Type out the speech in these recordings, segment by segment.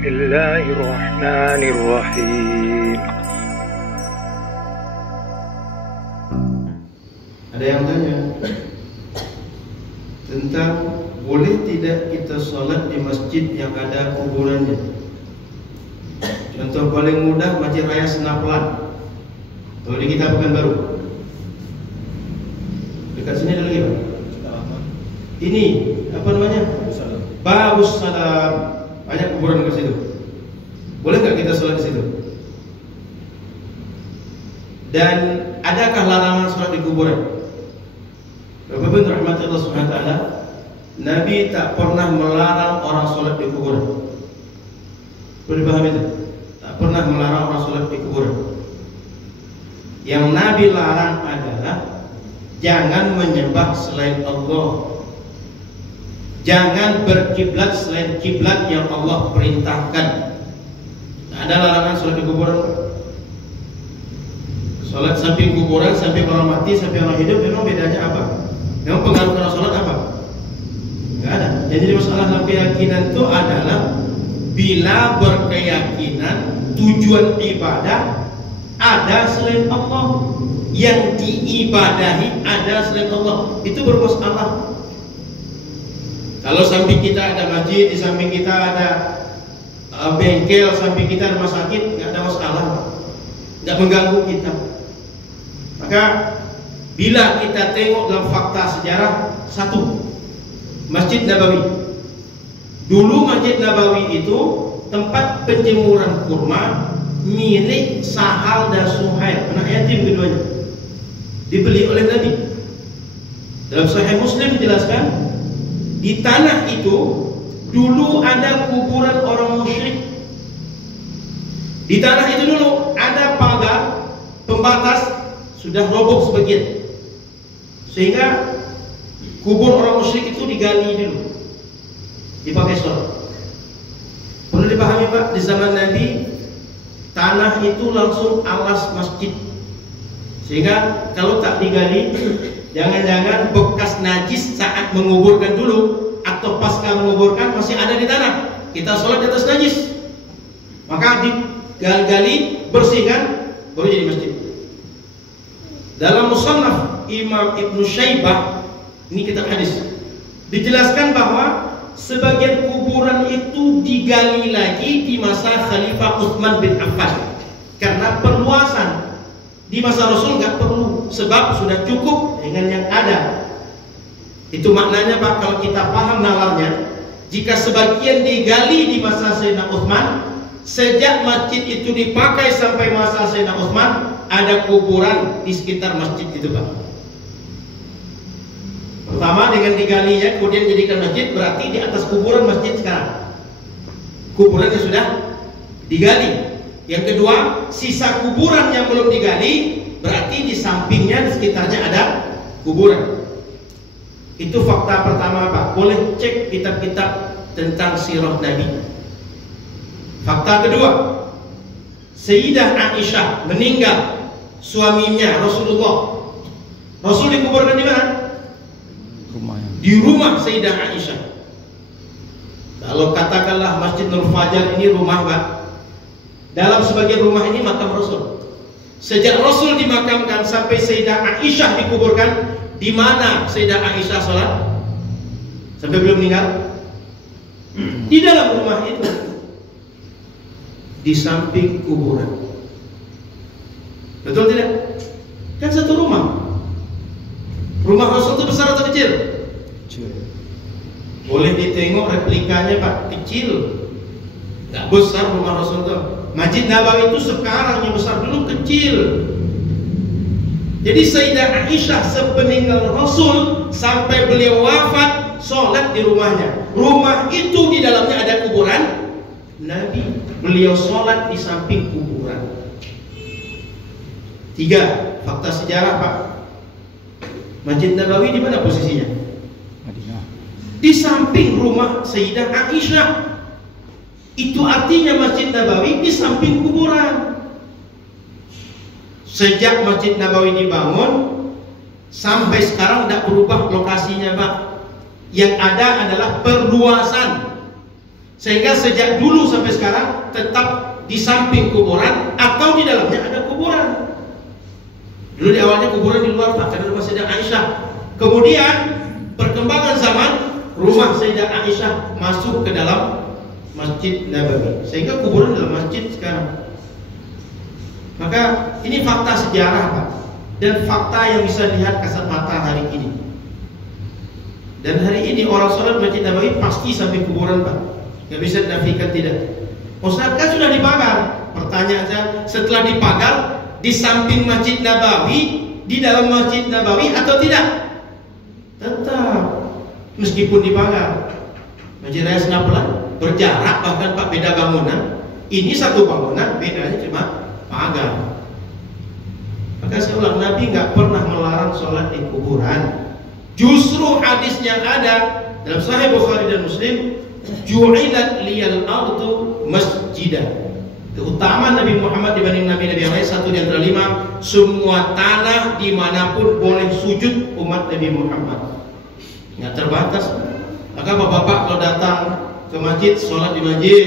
Bismillahirrahmanirrahim. Ada yang tanya tentang boleh tidak kita sholat di masjid yang ada kuburannya. Contoh paling mudah Masjid Raya Senapelan, kalau di kita Pekanbaru. Dekat sini ada lagi Pak? Ini apa namanya? Babus Salam. Banyak kuburan ke situ. Boleh nggak kita sholat di situ? Dan adakah larangan sholat di kuburan? Bapak-bapak rahmati Allah Subhanahu wa taala, Nabi tak pernah melarang orang sholat di kuburan. Boleh dipahami itu? Tak pernah melarang orang sholat di kuburan. Yang Nabi larang adalah jangan menyembah selain Allah. Jangan berkiblat selain kiblat yang Allah perintahkan. Ada larangan sholat di kuburan. Sholat samping kuburan, samping orang mati, samping orang hidup, memang bedanya apa? Memang pengaruh kalau sholat apa? Enggak ada. Jadi masalah dalam keyakinan itu adalah bila berkeyakinan tujuan ibadah ada selain Allah, yang diibadahi ada selain Allah, itu bermasalah. Kalau samping kita ada masjid, di samping kita ada bengkel, samping kita ada rumah sakit, nggak ada masalah, nggak mengganggu kita. Maka bila kita tengok dalam fakta sejarah, satu, Masjid Nabawi. Dulu Masjid Nabawi itu tempat penjemuran kurma milik Sahal dan Suhail, anak yatim keduanya. Dibeli oleh Nabi. Dalam Sahih Muslim dijelaskan, di tanah itu dulu ada kuburan orang musyrik. Di tanah itu dulu ada pagar pembatas, sudah roboh sebagian, sehingga kubur orang musyrik itu digali dulu, dipakai sholat. Perlu dipahami Pak, di zaman Nabi tanah itu langsung alas masjid, sehingga kalau tak digali, jangan-jangan bekas najis saat menguburkan dulu atau pasca menguburkan masih ada di tanah. Kita sholat di atas najis, maka digali, bersihkan, baru jadi masjid. Dalam Musannaf Imam Ibnu Syaibah, ini kitab hadis, dijelaskan bahwa sebagian kuburan itu digali lagi di masa Khalifah Utsman bin Affan karena perluasan. Di masa Rasul nggak perlu, sebab sudah cukup dengan yang ada. Itu maknanya Pak, kalau kita paham nalarnya, jika sebagian digali di masa Sayyidina Utsman, sejak masjid itu dipakai sampai masa Sayyidina Utsman, ada kuburan di sekitar masjid itu Pak. Pertama dengan digalinya, kemudian jadikan masjid, berarti di atas kuburan masjid sekarang. Kuburannya sudah digali. Yang kedua, sisa kuburan yang belum digali, berarti di sampingnya, di sekitarnya ada kuburan. Itu fakta pertama Pak. Boleh cek kitab-kitab tentang sirah Nabi. Fakta kedua, Sayyidah Aisyah meninggal, suaminya Rasulullah. Rasul dikuburkan di mana? Di rumah Sayyidah Aisyah. Kalau katakanlah Masjid Nur Fajar ini rumah Pak, dalam sebagian rumah ini makam Rasul. Sejak Rasul dimakamkan sampai Sayyidah Aisyah dikuburkan, di mana Sayyidah Aisyah sholat sampai belum meninggal? Di dalam rumah itu, di samping kuburan. Betul tidak? Kan satu rumah. Rumah Rasul itu besar atau kecil? Kecil. Boleh ditengok replikanya Pak, kecil. Nggak besar rumah Rasul itu. Masjid Nabawi itu sekarang yang besar, dulu kecil. Jadi Sayyidah Aisyah sepeninggal Rasul sampai beliau wafat, sholat di rumahnya. Rumah itu di dalamnya ada kuburan Nabi. Beliau sholat di samping kuburan. 3. Fakta sejarah Pak. Masjid Nabawi di mana posisinya? Di samping rumah Sayyidah Aisyah. Itu artinya Masjid Nabawi di samping kuburan. Sejak Masjid Nabawi dibangun sampai sekarang tidak berubah lokasinya Pak. Yang ada adalah perluasan. Sehingga sejak dulu sampai sekarang tetap di samping kuburan atau di dalamnya ada kuburan. Dulu di awalnya kuburan di luar Pak, karena rumah Sayyidah Aisyah. Kemudian perkembangan zaman, rumah Sayyidah Aisyah masuk ke dalam Masjid Nabawi, sehingga kuburan dalam masjid sekarang. Maka ini fakta sejarah Pak, dan fakta yang bisa dilihat kasat mata hari ini. Dan hari ini orang sholat Masjid Nabawi pasti sampai kuburan Pak, nggak bisa dinafikan tidak. Ustaz kan sudah dipagar. Pertanyaan saya, setelah dipagar di samping Masjid Nabawi, di dalam Masjid Nabawi atau tidak? Tetap, meskipun dipagar. Masjid Raya Senapelan berjarak bahkan Pak, beda bangunan. Ini satu bangunan, bedanya cuma pagar. Maka saya ulang, Nabi nggak pernah melarang sholat di kuburan. Justru hadisnya ada dalam Sahih Bukhari dan Muslim, ju'ilat liyal ardu masjidan. Keutamaan Nabi Muhammad dibanding Nabi-Nabi yang lain, satu di antara 5, semua tanah dimanapun boleh sujud umat Nabi Muhammad, nggak terbatas. Maka bapak-bapak kalau datang ke masjid, sholat di masjid.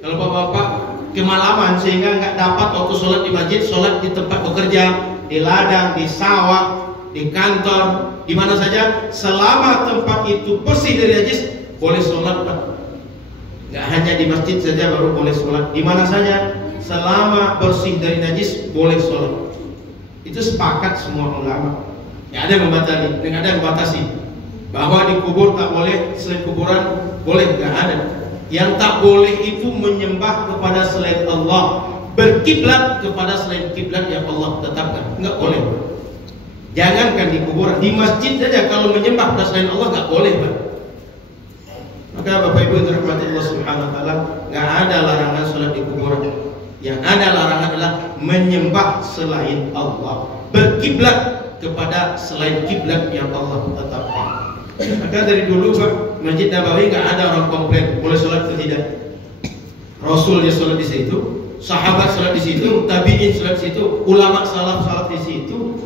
Kalau bapak-bapak kemalaman sehingga nggak dapat waktu sholat di masjid, sholat di tempat bekerja, di ladang, di sawah, di kantor, di mana saja, selama tempat itu bersih dari najis, boleh sholat Pak. Nggak hanya di masjid saja baru boleh sholat, di mana saja selama bersih dari najis boleh sholat. Itu sepakat semua ulama. Nggak ada yang membatasi, nggak ada yang membatasi bahwa dikubur tak boleh, selain kuburan boleh, nggak ada. Yang tak boleh itu menyembah kepada selain Allah, berkiblat kepada selain kiblat yang Allah tetapkan, nggak boleh. Jangankan di kuburan, di masjid saja kalau menyembah kepada selain Allah nggak boleh Pak. Maka Bapak Ibu yang dirahmati Allah Subhanahu wa taala, nggak ada larangan sholat di kuburan. Yang ada larangan adalah menyembah selain Allah, berkiblat kepada selain kiblat yang Allah tetapkan. Maka dari dulu Pak, Masjid Nabawi nggak ada orang komplain boleh sholat atau tidak. Rasul dia sholat di situ, sahabat sholat di situ, tabi'in sholat di situ, ulama salaf sholat di situ.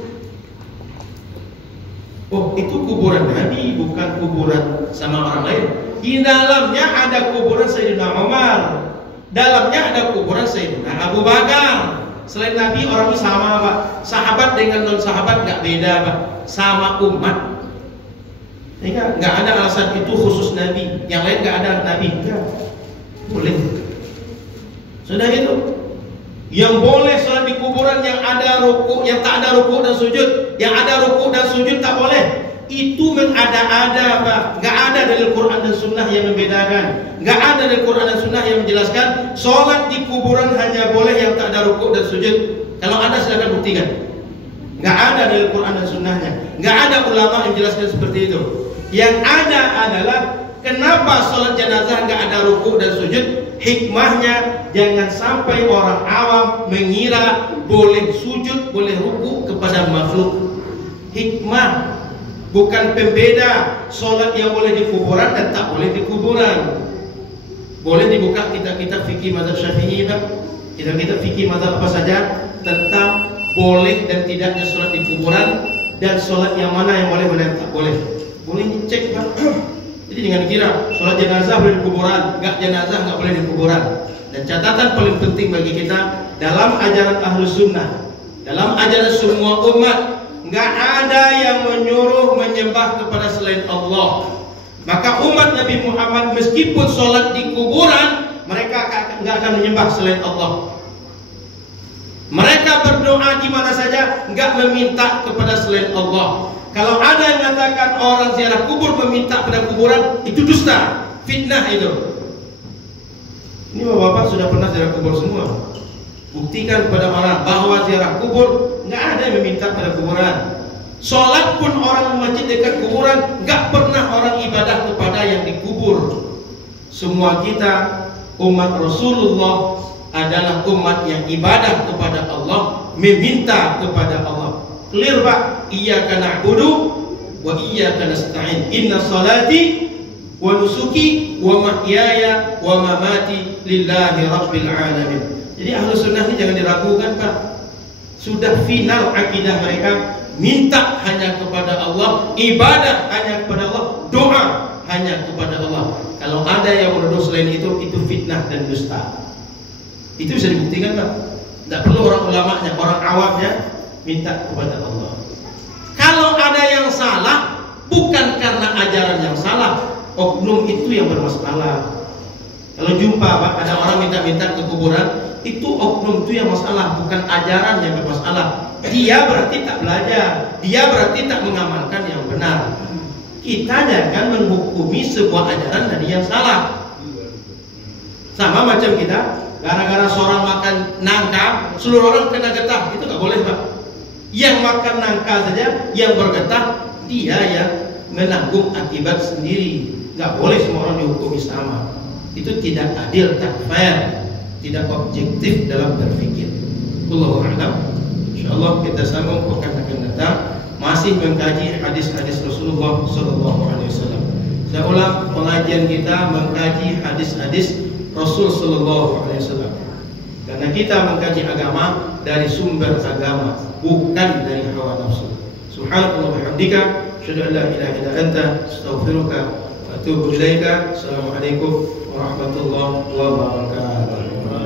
Oh, itu kuburan Nabi, bukan kuburan sama orang lain. Di dalamnya ada kuburan Sayyidina Umar, dalamnya ada kuburan Sayyidina Abu Bakar. Selain Nabi orangnya sama Pak, sahabat dengan non sahabat nggak beda Pak, sama umat. Nggak ada alasan itu khusus Nabi, yang lain nggak ada Nabi, enggak boleh. Sudah itu. Yang boleh sholat di kuburan yang ada ruku, yang tak ada ruku dan sujud. Yang ada ruku dan sujud tak boleh. Itu mengada-ada Pak. Nggak ada dari Quran dan Sunnah yang membedakan. Nggak ada dari Quran dan Sunnah yang menjelaskan sholat di kuburan hanya boleh yang tak ada ruku dan sujud. Kalau ada silakan buktikan. Nggak ada dari Quran dan Sunnahnya. Nggak ada ulama yang menjelaskan seperti itu. Yang ada adalah kenapa sholat jenazah nggak ada ruku dan sujud. Hikmahnya jangan sampai orang awam mengira boleh sujud, boleh ruku kepada makhluk. Hikmah, bukan pembeda sholat yang boleh di kuburan dan tak boleh di kuburan. Boleh dibuka kitab-kitab fikih mazhab Syafi'i Pak, kitab-kitab fikih mazhab apa saja tentang boleh dan tidaknya sholat di kuburan, dan sholat yang mana yang boleh, mana yang tak boleh. Boleh dicek Pak. Jadi jangan kira sholat jenazah boleh di kuburan, nggak jenazah nggak boleh di kuburan. Dan catatan paling penting bagi kita, dalam ajaran Ahlus Sunnah, dalam ajaran semua umat, nggak ada yang menyuruh menyembah kepada selain Allah. Maka umat Nabi Muhammad meskipun sholat di kuburan, mereka nggak akan menyembah selain Allah. Mereka berdoa di mana saja, nggak meminta kepada selain Allah. Kalau ada yang mengatakan orang ziarah kubur meminta pada kuburan, itu dusta, fitnah itu. Ini bapak-bapak sudah pernah ziarah kubur semua. Buktikan kepada orang bahwa ziarah kubur nggak ada yang meminta pada kuburan. Sholat pun orang di masjid dekat kuburan, nggak pernah orang ibadah kepada yang dikubur. Semua kita umat Rasulullah adalah umat yang ibadah kepada Allah, meminta kepada Allah. Clear Pak? Iyyaka na'budu wa iyyaka nasta'in. Inna salati wa nusuki wa mahyaya wa mamati lillahi rabbil alamin. Jadi Ahlus Sunnah ini jangan diragukan Pak. Sudah final akidah mereka, minta hanya kepada Allah, ibadah hanya kepada Allah, doa hanya kepada Allah. Kalau ada yang menuduh selain itu fitnah dan dusta. Itu bisa dibuktikan, Pak. Tidak perlu orang ulamanya, orang awamnya minta kepada Allah. Kalau ada yang salah, bukan karena ajaran yang salah, oknum itu yang bermasalah. Kalau jumpa, Pak, ada orang minta-minta ke kuburan, itu oknum itu yang masalah, bukan ajaran yang bermasalah. Dia berarti tak belajar, dia berarti tak mengamalkan yang benar. Kita jangan menghukumi sebuah ajaran dari yang salah. Sama macam kita, gara-gara seorang makan nangka, seluruh orang kena getah, itu nggak boleh, Pak. Yang makan nangka saja, yang bergetah, dia yang menanggung akibat sendiri. Nggak boleh semua orang dihukumi sama. Itu tidak adil, tak fair, tidak objektif dalam berpikir. Wallahu a'lam. Insyaallah kita sambung pekan akan datang masih mengkaji hadis-hadis Rasulullah sallallahu alaihi wasallam. Saya ulang, pengajian kita mengkaji hadis-hadis Rasul sallallahu alaihi wasallam. Karena kita mengkaji agama dari sumber agama, bukan dari hawa nafsu. Subhanallah wa bihamdika, asyhadu an la ilaha illa anta, astaghfiruka wa atubu ilaika. Assalamualaikum warahmatullahi wabarakatuh.